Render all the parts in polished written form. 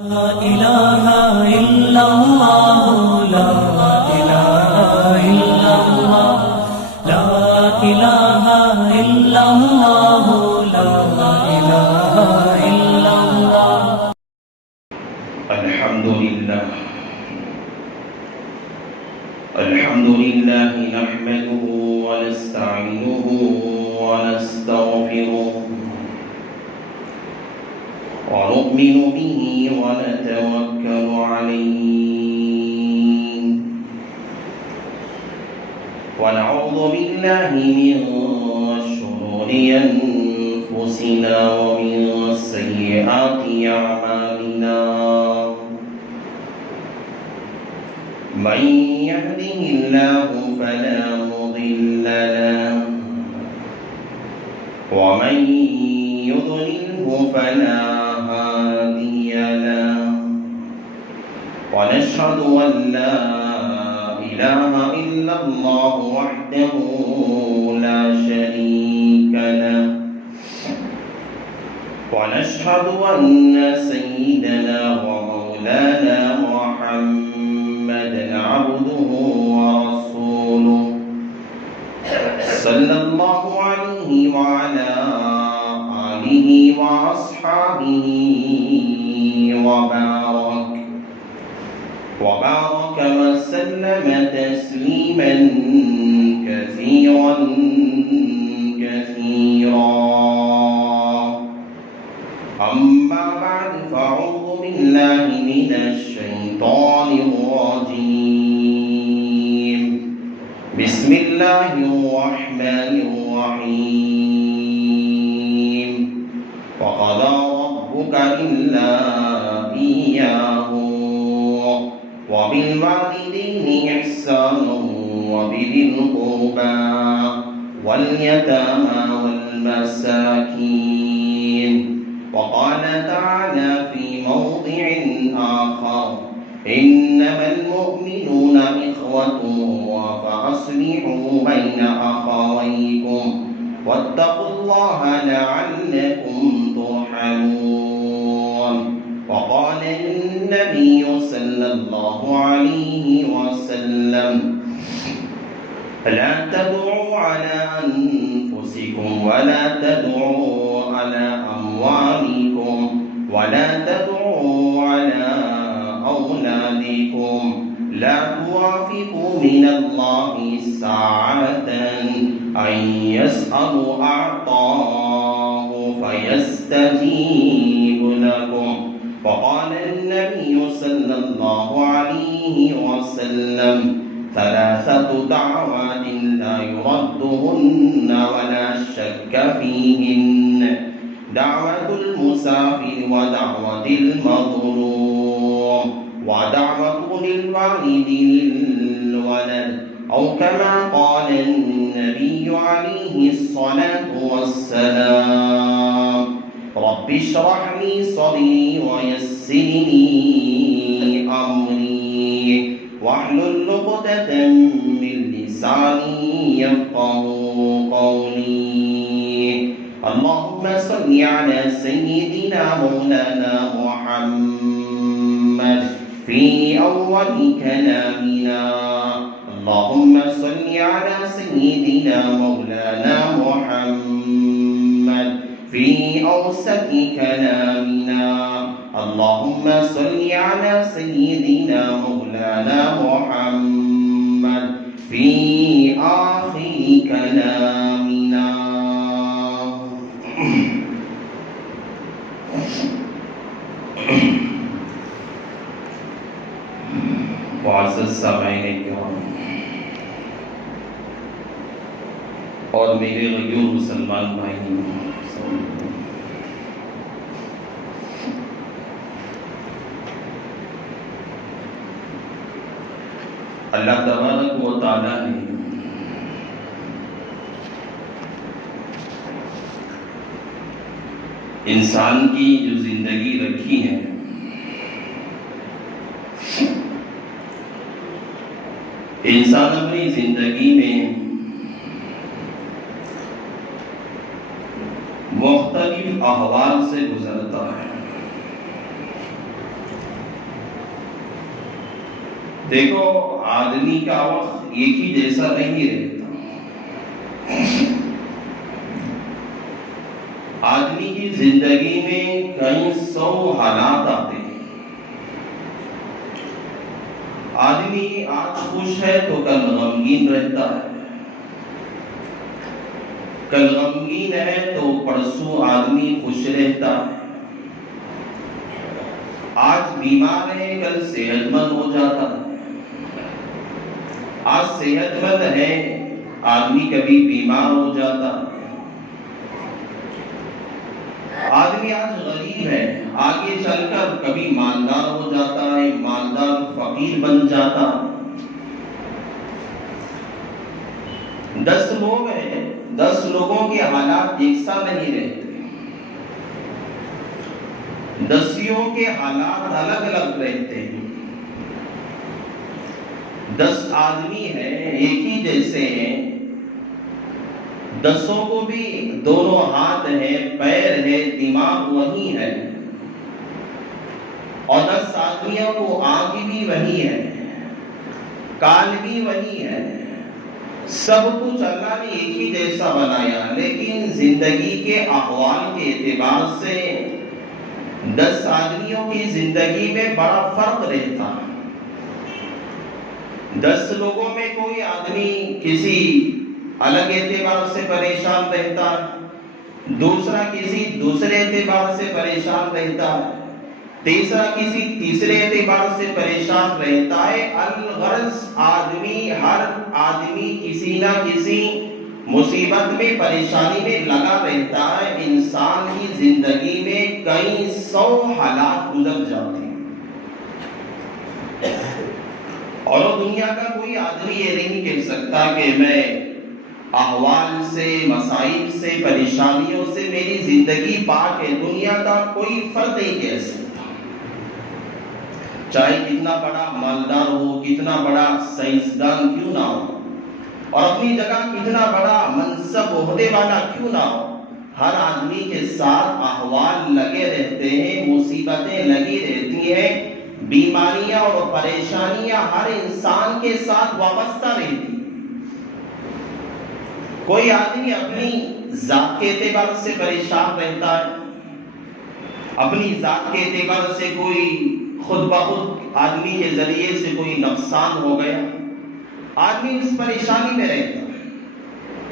لا إله إلا الله لا إله إلا الله لا إله إلا الله لا إله إلا الله. الحمد لله نحمده ونستعينه ونستغفره ونؤمن به ونتوكل عليه ونعوذ بالله من شرور أنفسنا ومن سيئات أعمالنا. من يهده الله فلا مضل له ومن يضلله فلا هادي له ونشهد أن لا إله إلا الله وحده لا شريك له ونشهد أن سيدنا ومولانا محمدا عبده ورسوله صلى الله عليه وعلى آله وأصحابه وبارك وسلم تسليما كثيرا أما بعد فأعوذ بالله من الشيطان الرجيم. بسم الله الرحمن الرحيم. وقضى ربك إلا إياه وبالوالدين إحسانا وبذي القربى واليتامى والمساكين. وقال تعالى في موضع آخر: إنما المؤمنون إخوة فأصلحوا بين أخويكم واتقوا الله لعلكم ترحمون. وقال النبي صلى الله عليه وسلم: لا تدعوا على أنفسكم ولا تدعوا على أموالكم ولا تدعوا على أولادكم. لا توافقوا من الله ساعة أن يسألوا أعطاه فيستجيب لكم. وقال النبي صلى الله عليه وسلم: ثلاثة دعوات لا يردهن ولا شك فيهن: دعوة المسافر ودعوة المظلوم ودعوة للوالد للولد، أو كما قال النبي عليه الصلاة والسلام: رب اشرح لي صدري ويسر لي أمري واحلل عقدة من لساني يفقهوا قولي. اللهم صل على سيدنا مولانا محمد في أول كلامنا. اللهم صل على سيدنا مولانا محمد في أوسط كلامنا. اللهم صل على سيدنا مولانا محمد في آخر كلامنا. معزز سامعین کرام اور میرے غیور مسلمان بھائیوں، اللہ تبارک و تعالی نے انسان کی جو زندگی رکھی ہے، انسان اپنی زندگی میں مختلف احوال سے گزرتا ہے. دیکھو آدمی کا وقت ایک ہی جیسا نہیں رہتا. آدمی کی زندگی میں کئی سو حالات آتے ہیں. آدمی آج خوش ہے تو کل غمگین رہتا ہے، کل غمگین ہے تو پرسوں آدمی خوش رہتا ہے. آج بیمار ہے کل صحت مند ہو جاتا ہے. آج صحت مند ہے آدمی کبھی بیمار ہو جاتا ہے. آدمی آج غریب ہے، آگے چل کر کبھی مالدار ہو جاتا ہے، مالدار فقیر بن جاتا ہے. 10 لوگ ہیں، 10 لوگوں کے حالات یکساں نہیں رہتے. 10 کے حالات الگ الگ رہتے ہیں. 10 آدمی ہیں ایک ہی جیسے ہیں، 10 کو بھی دونوں ہاتھ ہیں، پیر ہے، دماغ وہی ہے. اور 10 آدمیوں کو آنکھ بھی وہی ہے، کان بھی وہی ہے. سب کچھ اللہ نے ایک ہی جیسا بنایا، لیکن زندگی کے احوال کے اعتبار سے 10 آدمیوں کی زندگی میں بڑا فرق رہتا ہے. 10 لوگوں میں کوئی آدمی کسی الگ اعتبار سے پریشان رہتا ہے، دوسرا کسی دوسرے اعتبار سے پریشان رہتا ہے، تیسرا کسی تیسرے اعتبار سے پریشان رہتا ہے. الغرض ہر آدمی کسی نہ کسی مصیبت میں پریشانی میں لگا رہتا ہے. انسان کی زندگی میں کئی سو حالات گزر جاتے ہیں، اور دنیا کا کوئی آدمی یہ نہیں کہہ سکتا کہ میں احوال سے، مسائل سے، پریشانیوں سے میری زندگی پاک ہے. دنیا کا کوئی فرد نہیں کہہ سکتا، چاہے کتنا بڑا مالدار ہو، کتنا بڑا سائنسدان کیوں نہ ہو، اور اپنی جگہ کتنا بڑا منصب عہدے والا کیوں نہ ہو. ہر آدمی کے ساتھ احوال لگے رہتے ہیں، مصیبتیں لگی رہتی ہیں، بیماریاں اور پریشانیاں ہر انسان کے ساتھ وابستہ رہتی. کوئی آدمی اپنی ذات کے اعتبار سے پریشان رہتا ہے، اپنی ذات کے اعتبار سے کوئی خود بخود آدمی کے ذریعے سے کوئی نقصان ہو گیا، آدمی اس پریشانی میں رہتا ہے.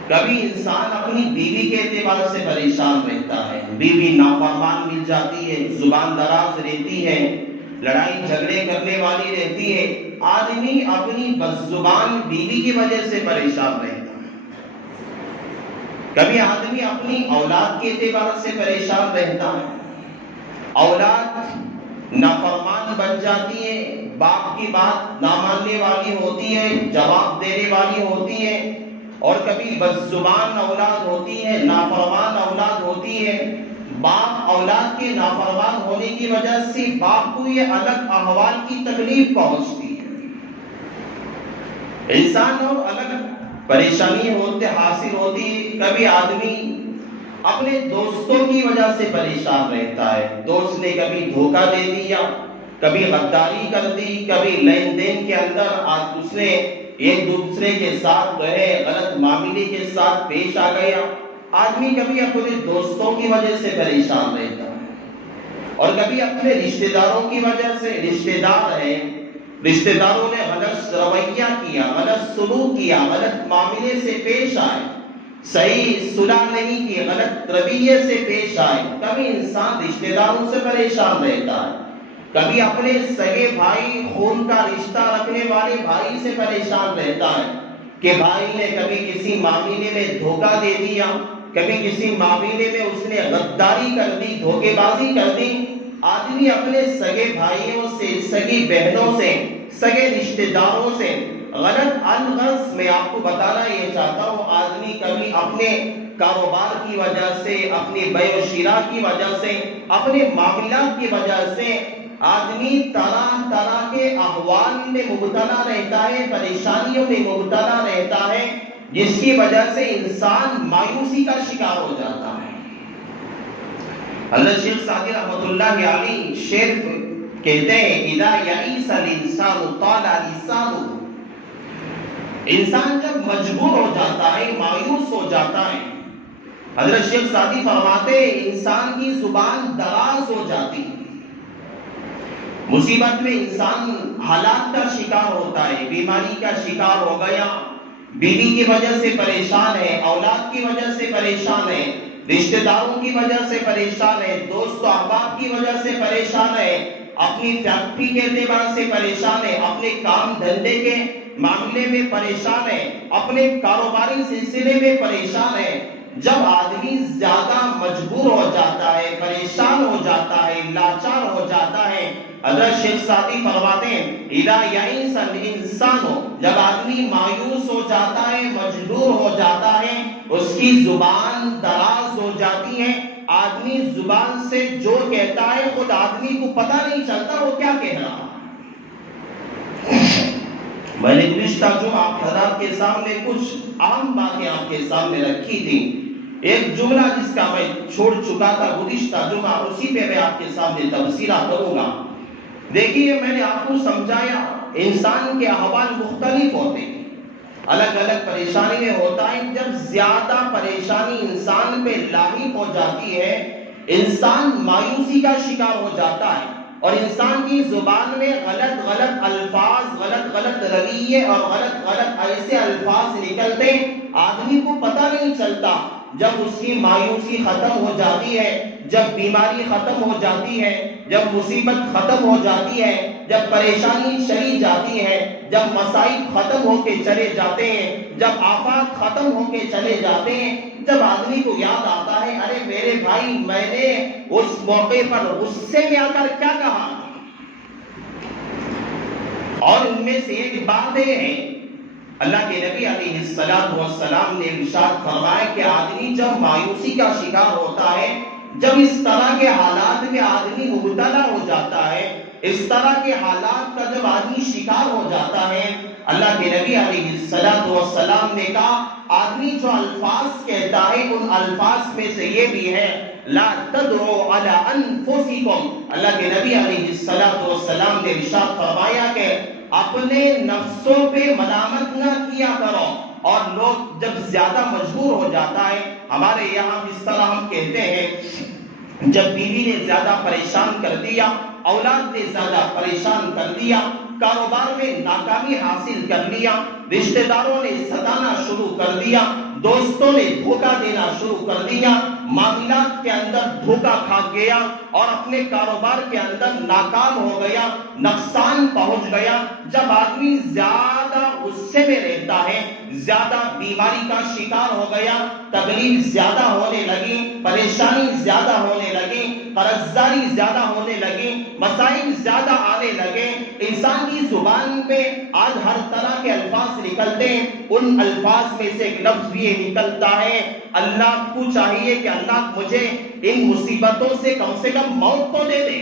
کبھی انسان اپنی بیوی کے اعتبار سے پریشان رہتا ہے، بیوی نافرمان مل جاتی ہے، زبان دراز رہتی ہے، لڑائی جھگڑے کرنے والی رہتی ہے. آدمی اپنی بدزبان بیوی کی وجہ سے پریشان رہتا ہے. کبھی آدمی اپنی اولاد کے اعتبار سے پریشان رہتا ہے، اولاد نافرمان بن جاتی ہے، باپ کی بات نہ ماننے والی ہوتی ہے، جواب دینے والی ہوتی ہے. اور کبھی بدزبان اولاد ہوتی ہے، نافرمان اولاد ہوتی ہے. باپ اولاد کے نافرمان ہونے کی وجہ سے باپ کو یہ الگ احوال کی تکلیف پہنچتی ہے. انسان اور الگ پریشانی حاصل ہوتی ہے. کبھی آدمی اپنے دوستوں کی وجہ سے پریشان رہتا ہے، دوست نے کبھی دھوکہ دے دیا، کبھی غداری کر دی، کبھی لین دین کے اندر اس نے ایک دوسرے کے ساتھ غلط معاملے کے ساتھ پیش آ گیا. آدمی کبھی اپنے دوستوں کی وجہ سے پریشان رہتا ہے، اور کبھی اپنے رشتہ داروں کی وجہ سے. رشتہ دار ہیں، رشتہ داروں نے غلط رویہ کیا، غلط سلوک کیا، غلط معاملے سے پیش آئے، صحیح صلح نہیں کی، غلط رویے سے پیش آئے. کبھی انسان رشتہ داروں سے پریشان رہتا ہے، کبھی اپنے سگے بھائی، خون کا رشتہ رکھنے والے بھائی سے پریشان رہتا ہے کہ بھائی نے کبھی کسی معاملے میں دھوکہ دے دیا، کبھی کسی معاملے میں اس نے غداری کر دی، دھوکے بازی کر دی. آدمی اپنے سگے بھائیوں سے، سگی بہنوں سے، سگے رشتہ داروں سے غلط الغرض میں آپ کو بتانا یہ چاہتا ہوں، آدمی کبھی اپنے کاروبار کی وجہ سے، اپنی بیع و شراء کی وجہ سے، اپنے معاملات کی وجہ سے آدمی طرح طرح کے احوال میں مبتلا رہتا ہے، پریشانیوں میں مبتلا رہتا ہے، جس کی وجہ سے انسان مایوسی کا شکار ہو جاتا ہے. حضرت شیخ سعدی رحمۃ اللہ علیہ شعر کہتے ہیں اذا یئس الانسان طال لسانہ، انسان جب مجبور ہو جاتا ہے، مایوس ہو جاتا ہے، حضرت شیخ سعدی فرماتے ہیں انسان کی زبان دراز ہو جاتی ہے، مصیبت میں انسان حالات کا شکار ہوتا ہے، بیماری کا شکار ہو گیا، بیوی کی وجہ سے پریشان ہے، اولاد کی وجہ سے پریشان ہے، رشتہ داروں کی وجہ سے پریشان ہے، دوست و احباب کی وجہ سے پریشان ہے، اپنی فیکٹری کے اعتبار سے پریشان ہے، اپنے کام دھندے کے معاملے میں پریشان ہے، اپنے کاروباری سلسلے میں پریشان ہے۔ جب آدمی زیادہ مجبور ہو جاتا ہے، پریشان ہو جاتا ہے، لاچار ہو جاتا ہے، حضرت شیخ سعدی فرماتے ہیں اذا یئس الانسان، جب آدمی مایوس ہو جاتا ہے، مجبور ہو جاتا ہے، اس کی زبان دراز ہو جاتی ہے، آدمی زبان سے جو کہتا ہے خود آدمی کو پتہ نہیں چلتا وہ کیا کہہ رہا۔ میں نے گزشتہ جمعہ آپ حضرات کے سامنے کچھ عام باتیں آپ کے سامنے رکھی تھی، ایک جملہ جس کا میں چھوڑ چکا تھا گزشتہ جمعہ، اسی پہ میں آپ کے سامنے تبصرہ کروں گا۔ دیکھیے میں نے آپ کو سمجھایا انسان کے احوال مختلف ہوتے ہیں، الگ الگ پریشانی میں ہوتا ہے۔ جب زیادہ پریشانی انسان پہ لاحق ہو جاتی ہے، انسان مایوسی کا شکار ہو جاتا ہے، اور انسان کی زبان میں غلط غلط الفاظ، غلط غلط رویے اور غلط غلط ایسے الفاظ نکلتے ہیں، آدمی کو پتہ نہیں چلتا۔ جب اس کی مایوسی ختم ہو جاتی ہے، جب بیماری ختم ہو جاتی ہے، جب مصیبت ختم ہو جاتی ہے، جب پریشانی چلی جاتی ہے، جب مصائب ختم ہو کے چلے جاتے ہیں، جب آفات ختم ہو کے چلے جاتے ہیں، جب آدمی کو یاد آتا ہے ارے میرے بھائی میں نے اس موقع پر غصے میں آ کر کیا کہا، اور ان میں سے ایک بات یہ ہے اللہ کے نبی علیہ السلام نے ارشاد فرمایا کہ آدمی جب مایوسی کا شکار ہوتا ہے، جب اس طرح کے حالات میں آدمی مبتلا ہو جاتا ہے، اس طرح کے حالات کا جب آدمی شکار ہو جاتا ہے، اللہ کے نبی علیہ السلام نے کہا آدمی جو الفاظ کہتا ہے ان الفاظ میں سے یہ بھی ہے لا تدعوا علی انفسکم، اللہ کے نبی علیہ السلام نے ارشاد فرمایا کہ اپنے نفسوں پہ ملامت نہ کیا کرو۔ اور لوگ جب زیادہ مجبور ہو جاتا ہے، ہمارے یہاں جس طرح ہم کہتے ہیں جب بیوی نے زیادہ پریشان کر دیا، اولاد نے زیادہ پریشان کر دیا، کاروبار میں ناکامی حاصل کر لیا، رشتہ داروں نے ستانا شروع کر دیا، دوستوں نے دھوکہ دینا شروع کر دیا، معاملات کے اندر دھوکہ کھا گیا اور اپنے کاروبار کے اندر ناکام ہو گیا، نقصان پہنچ گیا۔ جب آدمی زیادہ غصے میں رہتا ہے، زیادہ بیماری کا شکار ہو گیا، تکلیف زیادہ ہونے لگی، پریشانی زیادہ ہونے لگی، قرضداری زیادہ ہونے لگی، مسائل زیادہ آنے لگے، انسان کی زبان پہ آج ہر طرح کے الفاظ نکلتے ہیں، ان الفاظ میں سے ایک لفظ بھی یہ نکلتا ہے اللہ کو چاہیے کہ اللہ مجھے ان مصیبتوں سے کم موت تو دے دے۔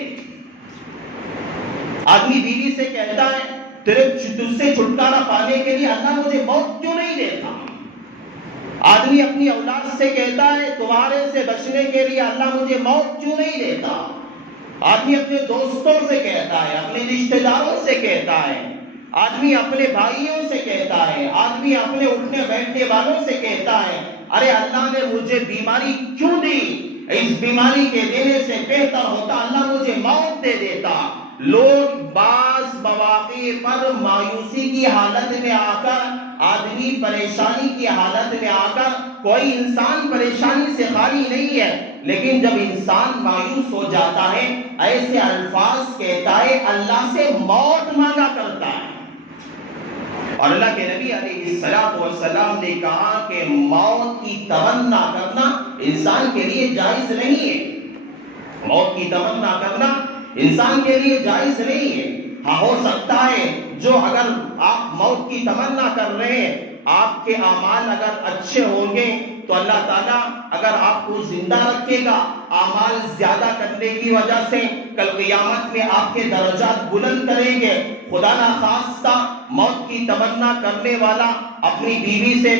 آدمی بیوی سے کہتا ہے تجھ سے چھٹکارا پانے کے لیے اللہ مجھے موت کیوں نہیں دیتا۔ آدمی اپنی اولاد سے کہتا ہے تمہارے سے بچنے کے لیے اللہ مجھے موت کیوں نہیں دیتا۔ آدمی اپنے دوستوں سے کہتا ہے، اپنے رشتہ داروں سے کہتا ہے، آدمی اپنے بھائیوں سے کہتا ہے، آدمی اپنے اٹھنے بیٹھنے والوں سے کہتا ہے ارے اللہ نے مجھے بیماری کیوں دی، اس بیماری کے دینے سے بہتر ہوتا اللہ مجھے موت دے دیتا۔ لوگ بعض مواقع پر مایوسی کی حالت میں آ کر، آدمی پریشانی کی حالت میں آ کر، کوئی انسان پریشانی سے خالی نہیں ہے، لیکن جب انسان مایوس ہو جاتا ہے ایسے الفاظ کہتا ہے، اللہ سے موت مانگا کرتا ہے۔ اور اللہ کے نبی علیہ السلام نے کہا کہ موت کی تمنا کرنا انسان کے لیے جائز نہیں ہے، موت کی تمنا کرنا انسان کے لیے جائز نہیں ہے۔ ہاں ہو سکتا ہے جو اگر آپ موت کی تمنا کر رہے ہیں، آپ کے اعمال اگر اچھے ہوں گے تو اللہ تعالیٰ اگر آپ کو زندہ رکھے گا، اعمال زیادہ کرنے کی وجہ سے کل قیامت میں آپ کے درجات بلند کریں گے۔ خدا نہ خواستہ موت کی تمنا کرنے والا اپنی بیوی سے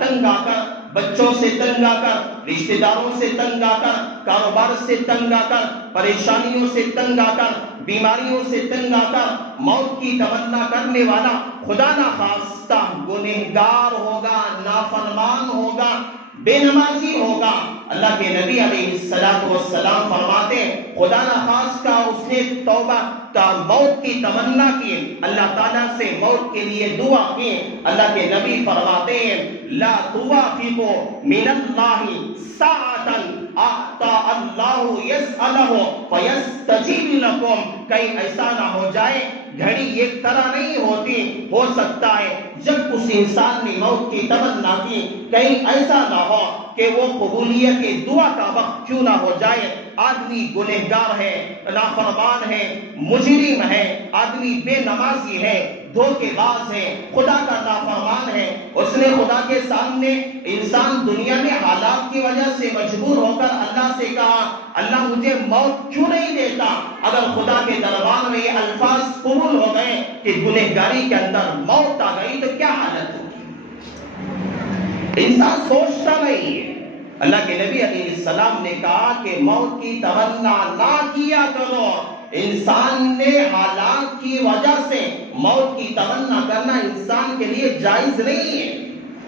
تنگ آ کر، بچوں سے تنگ آ کر، رشتہ داروں سے تنگ آ کر کاروبار سے تنگ آ کر، پریشانیوں سے تنگ آ کر، بیماریوں سے تنگ آ کر موت کی تمنا کرنے والا خدا نخواستہ گنہگار ہوگا، نافرمان ہوگا، بے نمازی ہوگا، اللہ کے نبی علیہ السلام فرماتے ہیں خدا نخواستہ اس نے توبہ موت کی تمنا کی، اللہ تعالیٰ سے موت کے لیے دعا کی، اللہ کے نبی فرماتے ہیں لا توافقوا من اللہ ساعتا اعطى اللہ یسألہ فیستجیب لکم، کہیں ایسا نہ ہو جائے گھڑی ایک طرح نہیں ہوتی، ہو سکتا ہے جب اس انسان نے موت کی تمنا کی کہیں ایسا نہ ہو کہ وہ قبولیت دعا کا وقت کیوں نہ ہو جائے۔ آدمی گنہگار ہے، نافرمان ہے، مجرم ہے، آدمی بے نمازی ہے، دھوکے باز ہے، خدا کا نافرمان ہے، اس نے خدا کے سامنے انسان دنیا میں حالات کی وجہ سے مجبور ہو کر اللہ سے کہا اللہ مجھے موت کیوں نہیں دیتا؟ اگر خدا کے دربار میں یہ الفاظ قبول ہو گئے کہ گنہگاری کے اندر موت آ گئی تو کیا حالت ہوگی؟ انسان سوچتا نہیں ہے۔ اللہ کے نبی علیہ السلام نے کہا کہ موت کی تمنا نہ کیا کرو، انسان نے حالات کی وجہ سے موت کی تمنا کرنا انسان کے لیے جائز نہیں ہے۔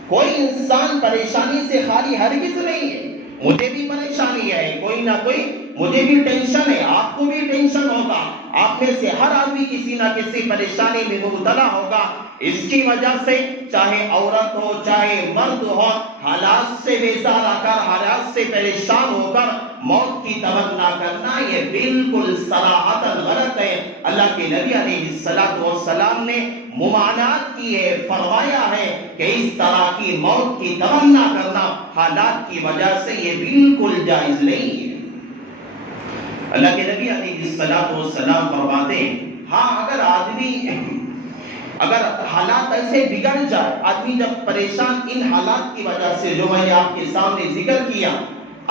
کوئی انسان پریشانی سے خالی ہرگز نہیں ہے، مجھے بھی پریشانی ہے، کوئی نہ کوئی مجھے بھی ٹینشن ہے، آپ کو بھی ٹینشن ہوگا، آپ میں سے ہر آدمی کسی نہ کسی پریشانی میں مبتلا ہوگا۔ اس کی وجہ سے چاہے عورت ہو چاہے مرد ہو، حالات سے بیزار آ کر، حالات سے پریشان ہو کر موت کی تمنا کرنا یہ بالکل صراحتاً غلط ہے۔ اللہ کے نبی علیہ السلام نے ممانعت کی ہے، فرمایا ہے کہ اس طرح کی موت کی تمنا کرنا حالات کی وجہ سے یہ بالکل جائز نہیں ہے۔ اللہ کے نبی علیہ السلام فرماتے ہیں ہاں اگر حالات ایسے بگڑ جائے، آدمی جب پریشان ان حالات کی وجہ سے جو میں نے آپ کے سامنے ذکر کیا،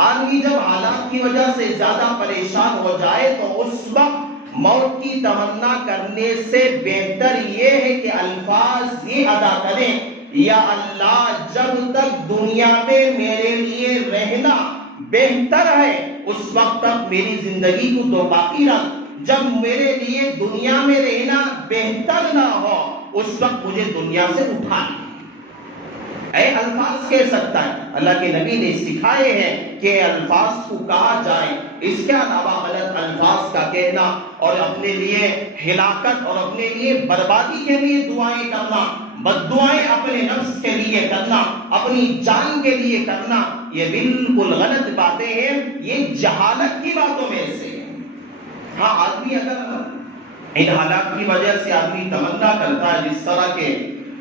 آدمی جب حالات کی وجہ سے زیادہ پریشان ہو جائے تو اس وقت موت کی تمنا کرنے سے بہتر یہ ہے کہ الفاظ یہ ادا کریں یا اللہ جب تک دنیا میں میرے لیے رہنا بہتر ہے اس وقت تک میری زندگی کو تو باقی رکھ، جب میرے لیے دنیا میں رہنا بہتر نہ ہو اس وقت مجھے دنیا سے اٹھا لے۔ اے الفاظ کہہ سکتا ہے، اللہ کے نبی نے سکھائے ہیں کہ الفاظ کو کہا جائے، اس کے علاوہ غلط الفاظ کا کہنا اور اپنے لیے ہلاکت اور اپنے لیے بربادی کے لیے دعائیں کرنا، بد دعائیں اپنے نفس کے لیے کرنا، اپنی جان کے لیے کرنا، یہ بالکل غلط باتیں ہیں، یہ جہالت کی باتوں میں سے ہے۔ ہاں آدمی اگر ان حالات کی وجہ سے آدمی تمنا کرتا ہے جس طرح کے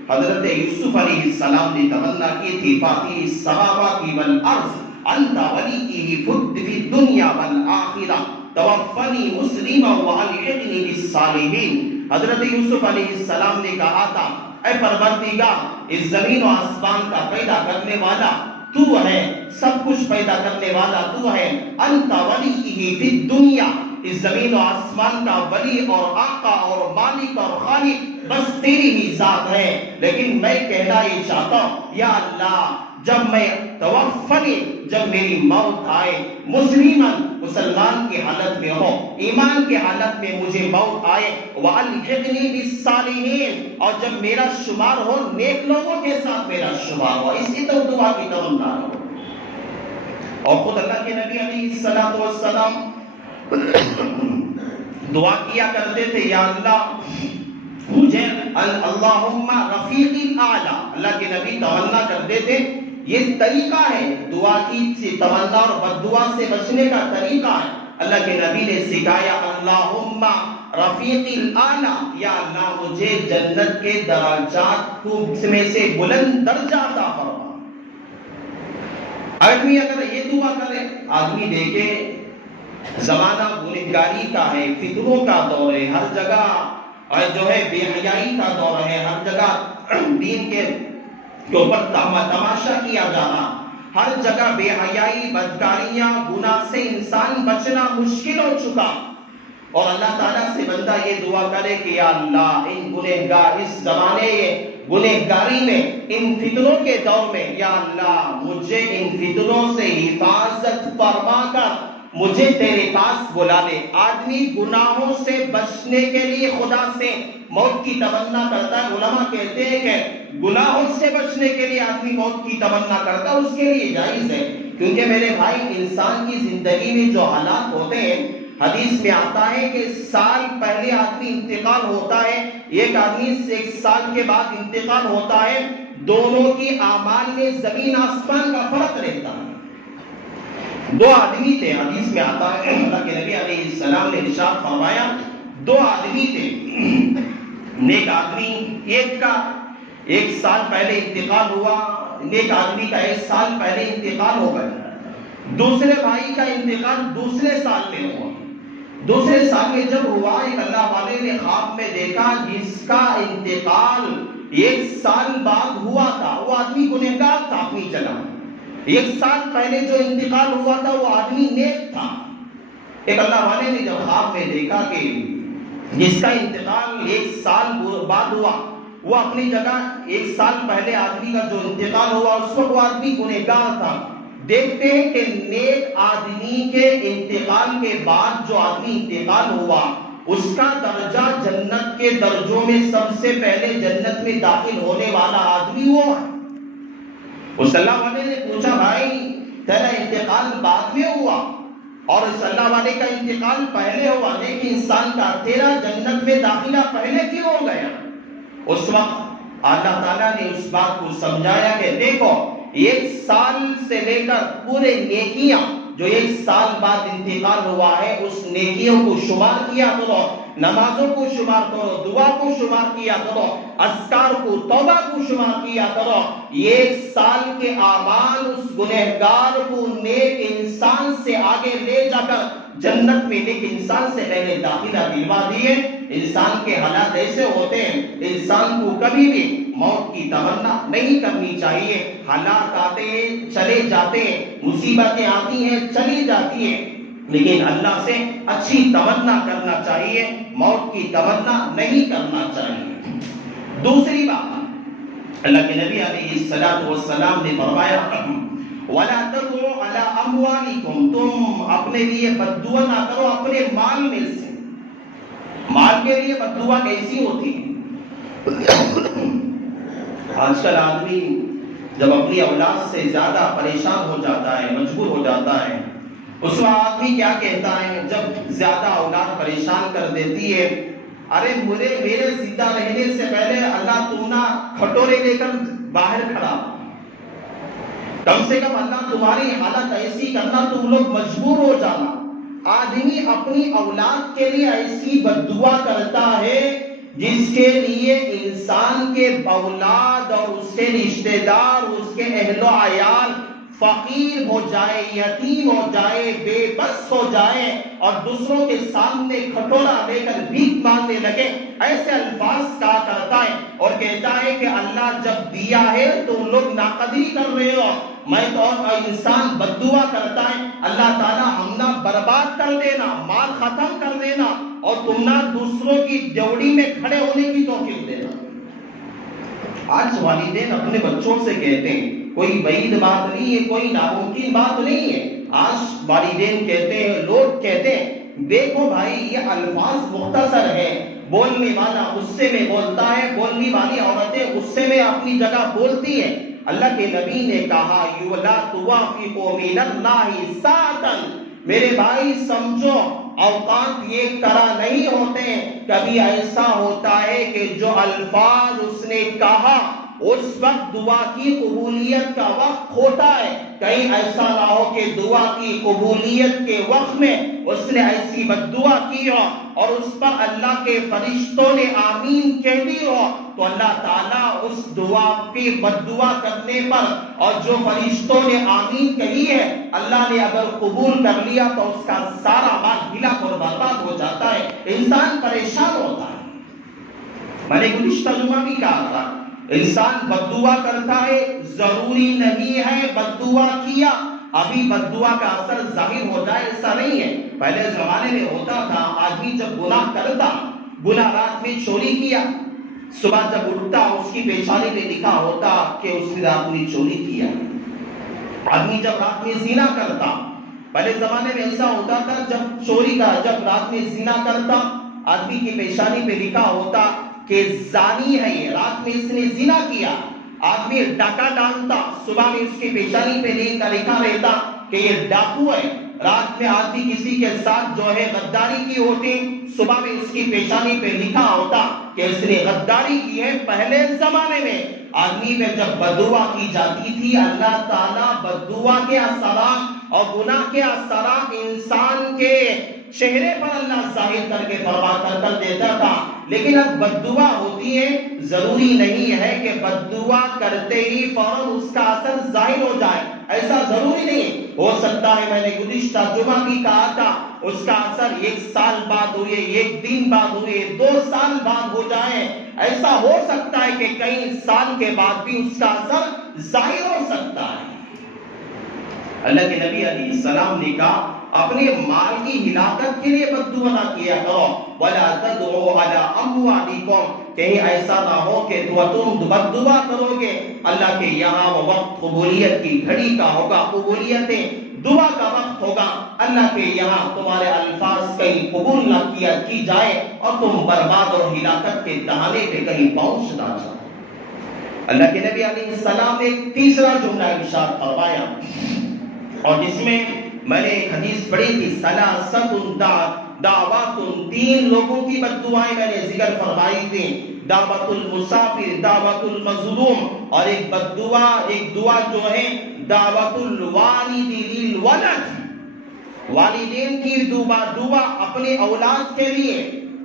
حضرت یوسف علیہ السلام نے تمنا کی تھی فاطر السماوات والارض انت ولی فی الدنیا والآخرہ توفنی مسلما والحقنی بالصالحین، حضرت یوسف علیہ السلام نے کہا تھا اے پروردگار اس زمین و آسمان کا پیدا کرنے والا تو ہے، سب کچھ پیدا کرنے والا تو ہے، انت ولی فی الدنیا اس زمین و آسمان کا ولی اور آقا اور مالک اور خالق بس تیری ہی ذات ہے، لیکن میں کہنا یہ چاہتا ہوں یا اللہ جب میں توفنی جب میری موت آئے مسلمان کی حالت میں ہو، ایمان کی حالت میں مجھے موت آئے، وَأَلْحِقْنِي بِالصَّالِحِينَ اور جب میرا شمار ہو نیک لوگوں کے ساتھ میرا شمار ہو، اسی تو دعا کی تمنا ہو۔ اور خود اللہ کے نبی علیہ السلام دعا کیا کرتے تھے یا اللہ مجھے اللہم رفیق الاعلی، اللہ کے نبی تمنا کرتے تھے، یہ طریقہ ہے دعا کی تمنا اور بد دعا سے بچنے کا طریقہ ہے، اللہ کے نبی نے سکھایا اللہم رفیق الاعلی، یا اللہ مجھے جنت کے درجات کو میں سے بلند درجہ عطا فرما۔ آدمی اگر یہ دعا کرے، آدمی دیکھے زمانہ گنہگاری کا ہے، فتنوں کا دور ہے، ہر جگہ اور جو ہے بے حیائی کا دور ہے، ہر جگہ دین کے اوپر تماشا کیا جانا، ہر جگہ بے حیائی، بدکاریاں، گناہ سے انسان بچنا مشکل ہو چکا، اور اللہ تعالیٰ سے بندہ یہ دعا کرے کہ یا اللہ ان گنہگار اس زمانے گنہگاری میں ان فتنوں کے دور میں یا اللہ مجھے ان فتنوں سے حفاظت فرما کر مجھے تیرے پاس بلا لے۔ آدمی گناہوں سے بچنے کے لیے خدا سے موت کی تمنا کرتا ہے۔ علماء کہتے ہیں کہ گناہوں سے بچنے کے لیے آدمی موت کی تمنا کرتا ہے، اس کے لیے جائز ہے، کیونکہ میرے بھائی انسان کی زندگی میں جو حالات ہوتے ہیں، حدیث میں آتا ہے کہ سال پہلے آدمی انتقال ہوتا ہے، ایک آدمی سے 1 سال کے بعد انتقال ہوتا ہے، دونوں کی اعمال میں زمین آسمان کا فرق رہتا ہے۔ 2 آدمی تھے، حدیث میں آتا ہے اللہ کے نبی علیہ السلام نے ارشاد فرمایا 2 آدمی تھے، نیک آدمی ایک کا 1 سال پہلے انتقال ہوا، نیک آدمی کا 1 سال پہلے انتقال ہو گیا، دوسرے بھائی کا انتقال دوسرے سال میں ہوا۔ دوسرے سال میں جب ہوا، ایک اللہ والے نے خواب میں دیکھا جس کا انتقال 1 سال بعد ہوا تھا، وہ آدمی گنہگار تھا اپنی جگہ، 1 سال پہلے جو انتقال ہوا تھا وہ آدمی نیک تھا۔ ایک اللہ والے نے جب خواب میں دیکھا کہ جس کا انتقال 1 سال بعد ہوا، وہ اپنی جگہ 1 سال پہلے آدمی کا جو انتقال ہوا اس وقت وہ آدمی گنہگار تھا، دیکھتے ہیں کہ نیک آدمی کے انتقال کے بعد جو آدمی انتقال ہوا اس کا درجہ جنت کے درجوں میں سب سے پہلے جنت میں داخل ہونے والا آدمی وہ ہے۔ اس اللہ والے نے پوچھا بھائی تیرا انتقال بعد میں ہوا اور اس اللہ والے کا انتقال پہلے ہوا، لیکن انسان کا تیرا جنت میں داخلہ پہلے کیوں ہو گیا؟ اس وقت اللہ تعالیٰ نے اس بات کو سمجھایا کہ دیکھو 1 سال سے لے کر پورے نیکیاں جو 1 سال بعد انتقال ہوا ہے اس نیکیوں کو شمار کیا کرو، نمازوں کو شمار کرو، دعا کو شمار کیا کرو، اذکار کو، توبہ کو شمار کیا کرو۔ 1 سال کے اعمال اس گنہگار کو نیک انسان سے آگے لے جا کر جنت میں نیک انسان سے پہلے داخلہ دلوا دیے۔ انسان کے حالات ایسے ہوتے ہیں، انسان کو کبھی بھی موت کی تمنا نہیں کرنی چاہیے۔ حالات آتے ہیں چلے جاتے ہیں، مصیبتیں آتی ہیں چلی جاتی ہیں، لیکن اللہ سے اچھی تمنا کرنا چاہیے، موت کی تمنا نہیں کرنا چاہیے۔ دوسری بات اللہ کے نبی علیہ السلام نے فرمایا وَلَا تَدْعُوا عَلَىٰ أَمْوَالِكُمْ، تم اپنے لیے بد دعا نہ کرو اپنے مال میں سے۔ مال کے لیے بد دعا کیسی ہوتی ہے؟ آج کل آدمی جب اپنی اولاد سے زیادہ پریشان ہو جاتا ہے، مجبور ہو جاتا ہے، اس وقت آدمی کیا کہتا ہے جب زیادہ اولاد پریشان کر دیتی ہے، ارے میرے زندہ رہنے سے پہلے اللہ تم نہ کھٹورے لے کر باہر کھڑا، کم سے کم اللہ تمہاری حالت ایسی کرنا تم لوگ مجبور ہو جانا۔ آدمی اپنی اولاد کے لیے ایسی بد دعا کرتا ہے جس کے لیے انسان کے اولاد اور اس کے رشتہ دار، اس کے اہل و عیال فقیر ہو جائے، یتیم ہو جائے، بے بس ہو جائے اور دوسروں کے سامنے کھٹورا لے کر بھیک مانگنے لگے، ایسے الفاظ کہا کرتا ہے اور کہتا ہے کہ اللہ جب دیا ہے تو لوگ ناقدری کر رہے ہو۔ میں تو انسان بد دعا کرتا ہے اللہ تعالیٰ ہم نہ برباد کر دینا، مال ختم کر دینا اور تم نہ دوسروں کی ڈیوڑی میں کھڑے ہونے کی توفیق دینا۔ آج والدین اپنے بچوں سے کہتے ہیں، کوئی بعید بات نہیں ہے، کوئی ناممکن بات نہیں ہے، آج والدین کہتے ہیں، لوگ کہتے ہیں دیکھو بھائی یہ الفاظ مختصر ہے، بولنے والا غصے میں بولتا ہے، بولنے والی عورتیں غصے میں اپنی جگہ بولتی ہیں۔ اللہ کے نبی نے کہا یولا توافقوا من اللہ ساعتا، میرے بھائی سمجھو اوقات یہ طرح نہیں ہوتے، کبھی ایسا ہوتا ہے کہ جو الفاظ اس نے کہا اس وقت دعا کی قبولیت کا وقت ہوتا ہے، کہیں ایسا نہ ہو کہ دعا کی قبولیت کے وقت میں اس نے ایسی بد دعا کی ہو اور اس پر اللہ کے فرشتوں نے آمین کہہ دی ہو، تو اللہ تعالیٰ اس دعا کی بد دعا کرنے پر اور جو فرشتوں نے آمین کہی ہے اللہ نے اگر قبول کر لیا تو اس کا سارا مال ہلاک اور برباد ہو جاتا ہے، انسان پریشان ہوتا ہے۔ میں نے گزشتہ جمعہ بھی کہا تھا انسان بد دعا کرتا ہے، ضروری نہیں ہے بد دعا کیا ابھی بد دعا کا اثر ظاہر ہو جائے، ایسا نہیں ہے۔ پہلے زمانے میں ہوتا تھا آدمی جب گناہ کرتا، گناہ رات میں چوری کیا، صبح جب اٹھتا اس کی پیشانی پہ لکھا ہوتا کہ اس نے رات میں چوری کیا۔ آدمی جب رات میں زنا کرتا پہلے زمانے میں ایسا ہوتا تھا جب چوری کا جب رات میں زنا کرتا آدمی کی پیشانی پہ لکھا ہوتا کہ زانی ہے یہ، رات میں اس نے زنا کیا. آدمی ڈاکہ ڈالتا صبح میں اس کی پیشانی پہ لکھا رہتا کہ یہ ڈاکو ہے. رات میں آدمی کسی کے ساتھ جو ہے غداری کی ہوتی صبح میں اس کی پیشانی پہ لکھا ہوتا کہ اس نے غداری کی ہے. پہلے زمانے میں آدمی پہ جب بددعا کی جاتی تھی اللہ تعالیٰ بددعا کے اثرات اور گناہ کے اثرات انسان کے چہرے پر اللہ ظاہر کر کے فرما کر دیتا تھا. لیکن اب بددعا ہوتی ہے ضروری نہیں ہے کہ بددعا کرتے ہی فوراً اس کا اثر ظاہر ہو جائے، ایسا ضروری نہیں. ہو سکتا ہے میں نے گزشتہ جمعہ بھی کہا تھا اس کا اثر 1 سال بعد ہوئے، 1 دن بعد ہوئے، 2 سال بعد ہو جائے. ایسا ہو سکتا ہے کہ کئی سال کے بعد بھی اس کا اثر ظاہر ہو سکتا ہے. اللہ کے نبی علیہ السلام نے کہا اپنے مال کی ہلاکت کے لیے بددعا نہ کیا کرو. وَلَا تَدْعُوا عَلَىٰ أَمْوَالِكُمْ، کہیں ایسا نہ ہو کہ تم بددعا کرو گے. اللہ کے یہاں وہ وقت قبولیت کی گھڑی کا ہوگا، قبولیتیں دعا کا وقت ہوگا. اللہ کے یہاں تمہارے الفاظ کہیں قبول نہ کی جائے اور تم برباد اور ہلاکت کے دہانے پہ کہیں پہنچ نہ جاؤ. اللہ کے نبی علیہ السلام نے ایک تیسرا جملہ ارشاد فرمایا اور جس میں میں نے ایک حدیث پڑھی تھی، ثلاثۃ دعوات، 3 لوگوں کی بددعائیں میں نے ذکر فرمائی تھی. دعوت المسافر، دعوت المظلوم، اور ایک بددعا ایک دعا جو ہے دعوت الوالد للولد، والدین کی دعا اپنے اولاد کے لیے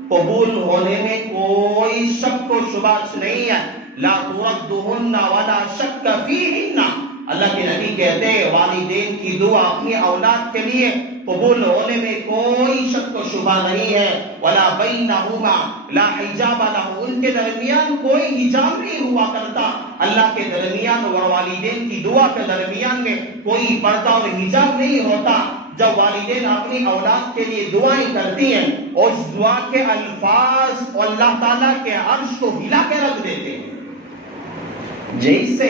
قبول ہونے میں کوئی شک و شبہ نہیں ہے. لا تردہن ولا شک فیہن، اللہ کے نبی کہتے ہیں والدین کی دعا اپنی اولاد کے لیے قبول ہونے میں کوئی شک و شبہ نہیں ہے. ولا بینہما لا حجاب لہ، ان کے درمیان کوئی حجاب نہیں ہوا کرتا. اللہ کے درمیان اور والدین کی دعا کے درمیان میں کوئی پردہ اور حجاب نہیں ہوتا. جب والدین اپنی اولاد کے لیے دعائیں کرتی ہیں اور اس دعا کے الفاظ اللہ تعالیٰ کے عرش کو ہلا کے رکھ دیتے ہیں. جیسے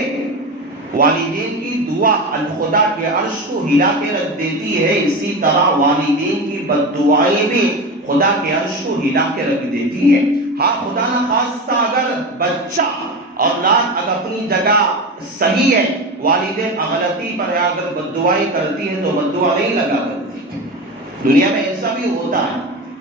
والدین کی دعا خدا کے عرش کو ہلا کے رکھ دیتی ہے، اسی طرح والدین کی بددعائیں بھی خدا کے عرش کو ہلا کے رکھ دیتی ہیں. ہاں خدا نہ خواستہ اگر بچہ اولاد اگر اپنی جگہ صحیح ہے، والدین غلطی پر اگر بددعائیں کرتی ہیں تو بددعا نہیں لگا کرتی. دنیا میں ایسا بھی ہوتا ہے،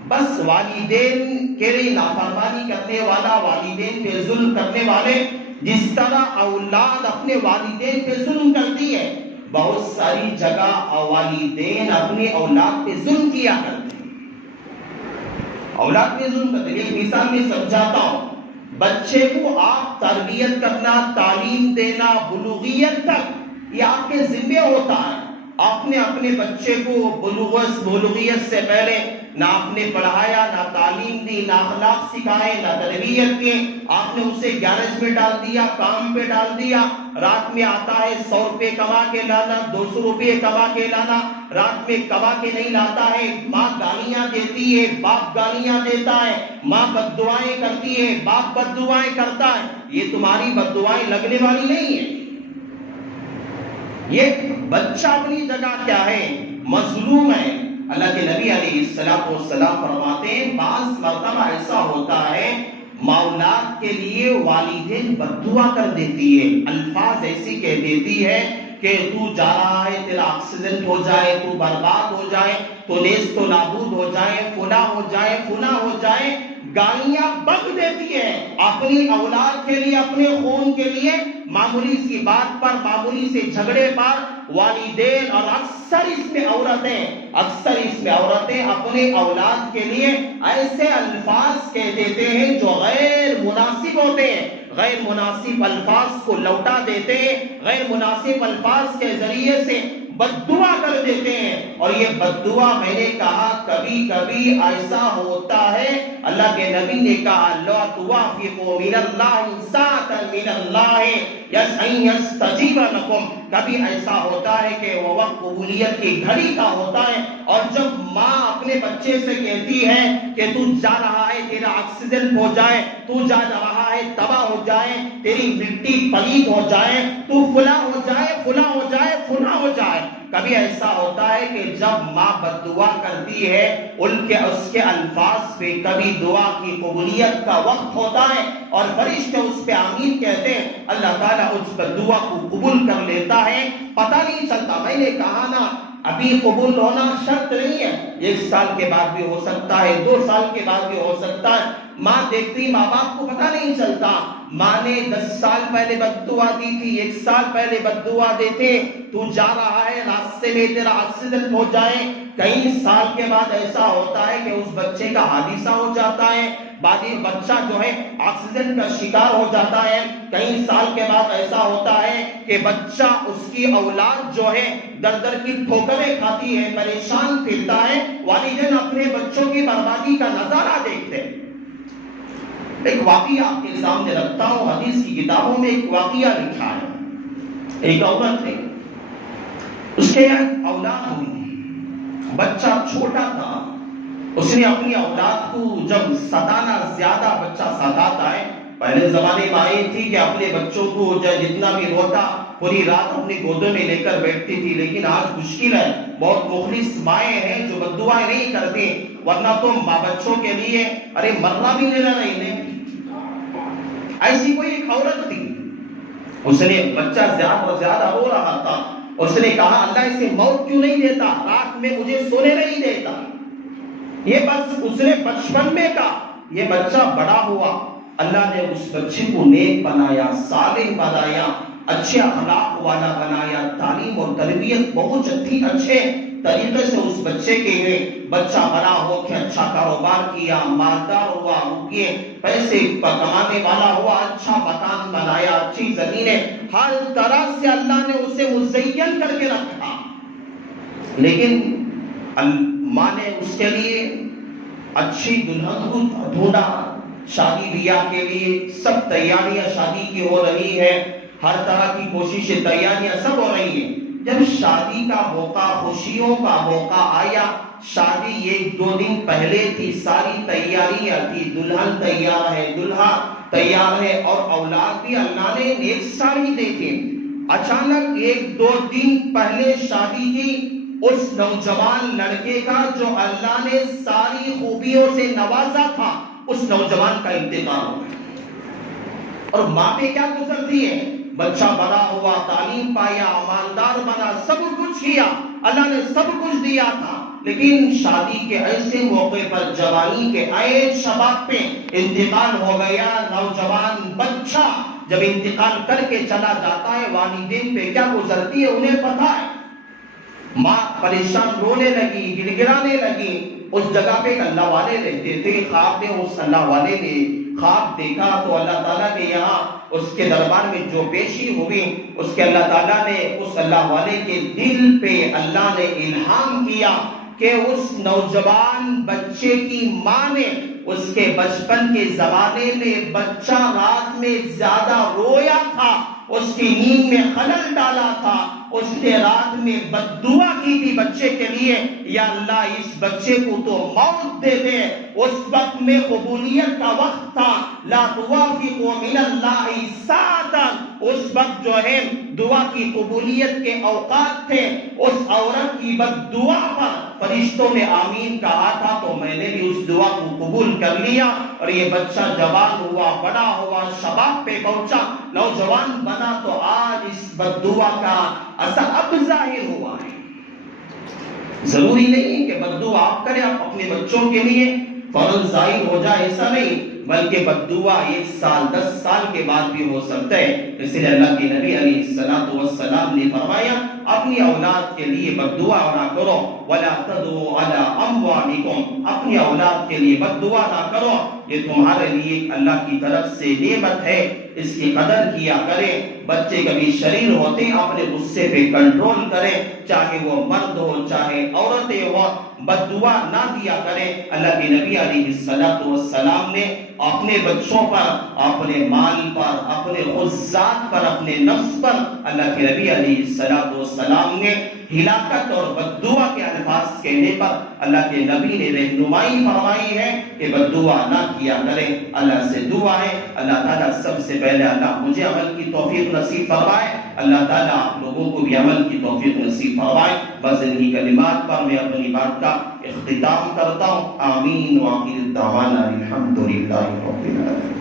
بس والدین کے لیے نافرمانی کرنے والا، والدین پہ ظلم کرنے والے، جس طرح اولاد اپنے والدین پہ ظلم کرتی ہے، بہت ساری جگہ والدین اپنے اولاد پہ ظلم کیا کرتے ہیں. اولاد پہ ظلم کرتے ہیں. ایک مثال میں سمجھاتا ہوں. بچے کو آپ تربیت کرنا، تعلیم دینا، بلوغیت تک یہ آپ کے ذمہ ہوتا ہے. آپ نے اپنے بچے کو بلوغیت سے پہلے نہ آپ نے پڑھایا، نہ تعلیم دی، نہ اخلاق سکھائے، نہ تربیت کی. آپ نے اسے گیرج میں ڈال دیا، کام پہ ڈال دیا. رات میں آتا ہے 100 روپے کما کے لانا، 200 روپے کما کے لانا. رات میں کما کے نہیں لاتا ہے، ماں گالیاں دیتی ہے، باپ گالیاں دیتا ہے، ماں بددعائیں کرتی ہے، باپ بددعائیں کرتا ہے. یہ تمہاری بددعائیں لگنے والی نہیں ہے. یہ بچہ اپنی جگہ کیا ہے؟ مظلوم ہے. اللہ کے نبی علیہ السلام فرماتے ہیں بعض مرتبہ ایسا ہوتا ہے اولاد کے لیے والدین بددعا کر دیتی ہے، الفاظ ایسی کہہ دیتی ہے کہ تو جا رہا ہے، تیرا ایکسیڈنٹ ہو جائے، تو برباد ہو جائے، تو نیست و نابود ہو جائے، فنا ہو جائے، فنا ہو جائے. گالیاں بک دیتی ہے اپنی اولاد کے لیے، اپنے خون کے لیے. معمولی سی بات پر، معمولی سے جھگڑے پر والدین اور اکثر اس میں عورتیں اپنے اولاد کے لیے ایسے الفاظ کہہ دیتے ہیں جو غیر مناسب ہوتے ہیں. غیر مناسب الفاظ کو لوٹا دیتے ہیں، غیر مناسب الفاظ کے ذریعے سے بددعا کر دیتے ہیں. اور یہ بددعا میں نے کہا کبھی کبھی ایسا ہوتا ہے، اللہ کے نبی نے کہا لا توافقوا من اللہ ساعة من اللہ یستجیب لکم. کبھی ایسا ہوتا ہے کہ وہ وقت قبولیت کی گھڑی کا ہوتا ہے، اور جب ماں اپنے بچے سے کہتی ہے کہ تو جا رہا ہے، تیرا ایکسیڈنٹ ہو جائے، تو جا رہا ہے تباہ ہو جائے، تیری مٹی پلید ہو جائے، تو فلاں ہو جائے، فلاں ہو جائے، فلاں ہو جائے. کبھی ایسا ہوتا ہے کہ جب ماں بد دعا کرتی ہے اس کے الفاظ پہ کبھی دعا کی قبولیت کا وقت ہوتا ہے اور فرشتے اس پہ آمین کہتے ہیں، اللہ تعالیٰ اس بد دعا کو قبول کر لیتا ہے، پتہ نہیں چلتا۔ میں نے کہا نا ابھی قبول ہونا شرط نہیں ہے، 1 سال کے بعد بھی ہو سکتا ہے، 2 سال کے بعد بھی ہو سکتا ہے۔ ماں دیکھتی، ماں باپ کو پتہ نہیں چلتا، ماں نے 10 سال پہلے بد دعا دی تھی، 1 سال پہلے بد دعا دیتے، تو جا رہا ہے راستے میں تیرا ایکسیڈنٹ ہو جائے، کئی سال کے بعد ایسا ہوتا ہے کہ اس بچے کا حادثہ ہو جاتا ہے، بچہ جو ہے ایکسیڈنٹ کا شکار ہو جاتا ہے، کئی سال کے بعد ایسا ہوتا ہے کہ بچہ، اس کی اولاد جو ہے در در کی ٹھوکریں کھاتی ہے، پریشان پھرتا ہے، والدین اپنے بچوں کی بربادی کا نظارہ دیکھتے ہیں۔ ایک واقعہ آپ کے سامنے رکھتا ہوں، حدیث کی کتابوں میں ایک واقعہ لکھا ہے۔ ایک عورت ہے، اس کے یہاں اولاد ہوئی تھی، بچہ چھوٹا تھا، اس نے اپنی اولاد کو جب ستانا، زیادہ بچہ ستاتا ہے، پہلے زمانے میں آئی تھی کہ اپنے بچوں کو جتنا بھی روتا پوری رات اپنی گودوں میں لے کر بیٹھتی تھی، لیکن آج مشکل ہے، بہت مخلص مائیں ہیں جو بد دعائیں نہیں کرتی، ورنہ تو ماں بچوں کے لیے ارے مرنا بھی لینا نہیں دیں۔ ایسی کوئی ایک عورت تھی، اس نے بچہ زیادہ رو رہا تھا، اس نے کہا اللہ اسے موت کیوں نہیں دیتا، رات میں مجھے سونے نہیں دیتا۔ یہ بس اس نے بچپن میں کہا، یہ بچہ بڑا ہوا، اللہ نے اس بچے کو نیک بنایا، صالح بنایا، اچھے اخلاق والا بنایا، تعلیم اور تربیت بہت اچھے طریقے سے اس بچے کے ہوئے، بچہ بڑا ہو کے اچھا کاروبار کیا، مالدار ہوا، رکیے پیسے کمانے والا ہوا، اچھا مکان بنایا، اچھی زمینیں، ہر طرح سے اللہ نے اسے مزین کر کے رکھا، لیکن ماں نے اس کے لیے اچھی دلہن کو ڈھونڈا، شادی بیاہ کے لیے سب تیاریاں شادی کی ہو رہی ہے، ہر طرح کی کوششیں، تیاریاں سب ہو رہی ہیں۔ جب شادی کا موقع، خوشیوں کا موقع آیا، شادی 1-2 دن پہلے تھی، ساری تیاریاں تھی، دلہن تیار ہے، دلہا تیار ہے، اور اولاد بھی اللہ نے نیک ساری دیکھے۔ اچانک 1-2 دن پہلے شادی کی، اس نوجوان لڑکے کا جو اللہ نے ساری خوبیوں سے نوازا تھا، اس نوجوان کا انتقال ہو گیا۔ اور ماں پہ کیا گزرتی ہے، بچہ بڑا ہوا، تعلیم پایا، ایماندار بنا، سب کچھ کیا، اللہ نے سب کچھ دیا تھا، لیکن شادی کے ایسے موقع پر، جوانی کے عین شباب پہ انتقال ہو گیا۔ نوجوان بچہ جب انتقال کر کے چلا جاتا ہے، والدین پہ کیا گزرتی ہے انہیں پتا ہے۔ ماں پریشان رونے لگی، گڑ گڑانے لگی۔ اس جگہ پہ ایک اللہ والے رہتے تھے، خواب میں اس اللہ والے نے خواب دیکھا تو اللہ تعالیٰ کے یہاں اس کے دربار میں جو پیشی ہوئی، اس کے اللہ تعالیٰ نے اس اللہ والے کے دل پہ اللہ نے الہام کیا کہ اس نوجوان بچے کی ماں نے اس کے بچپن کے زمانے میں بچہ رات میں زیادہ رویا تھا، اس کی نیند میں خلل ڈالا تھا، اس نے رات میں بد دعا کی تھی بچے کے لیے، یا اللہ اس بچے کو تو موت دے دے۔ اس وقت میں قبولیت کا وقت تھا، لا توافق من اللہ ساعتا، اس وقت جو ہے دعا کی قبولیت کے اوقات تھے۔ اس عورت کی بد دعا پر فرشتوں نے آمین کہا تھا، تو میں نے بھی اس دعا کو قبول کر لیا، اور یہ بچہ جوان ہوا، بڑا ہوا، شباب پہ پہنچا، نوجوان بنا، تو آج اس بد دعا کا اثر اب ظاہر ہوا ہے۔ ضروری نہیں کہ بد دعا آپ کریں، آپ اپنے بچوں کے لیے فوراً ظاہر ہو جائے، ایسا نہیں، بلکہ بد دعا 1 سال 10 سال کے بعد بھی ہو سکتا ہے۔ اس لیے اللہ کے نبی علیہ السلام نے فرمایا اپنی اولاد کے لیے بد دعا نہ کرو، ولا تدعوا علی اموالکم، اپنی اولاد کے لیے بد دعا نہ کرو، یہ تمہارے لیے اللہ کی طرف سے نعمت ہے، اس کی قدر کیا کریں۔ بچے کبھی شریر ہوتے ہیں، اپنے غصے پہ کنٹرول کریں، چاہے وہ مرد ہو چاہے عورتیں ہو، بد دعا نہ دیا کریں۔ اللہ کے نبی علیہ السلام نے اپنے بچوں پر، اپنے مال پر، اپنے خود ذات پر، اپنے نفس پر، اللہ کے نبی علیہ السلام نے ہلاکت اور بددعا کے الفاظ کہنے پر اللہ کے نبی نے رہنمائی فرمائی ہے کہ بددعا نہ کیا کریں. اللہ سے دعا ہے اللہ تعالیٰ سب سے پہلے اللہ مجھے عمل کی توفیق نصیب فرمائے, اللہ تعالیٰ آپ لوگوں کو بھی عمل کی توفیق نصیب فرمائے. بس انہی کلمات پر میں اپنی بات کا اختتام کرتا ہوں. آمین وآخر دعوانا الحمدللہ رب العالمین.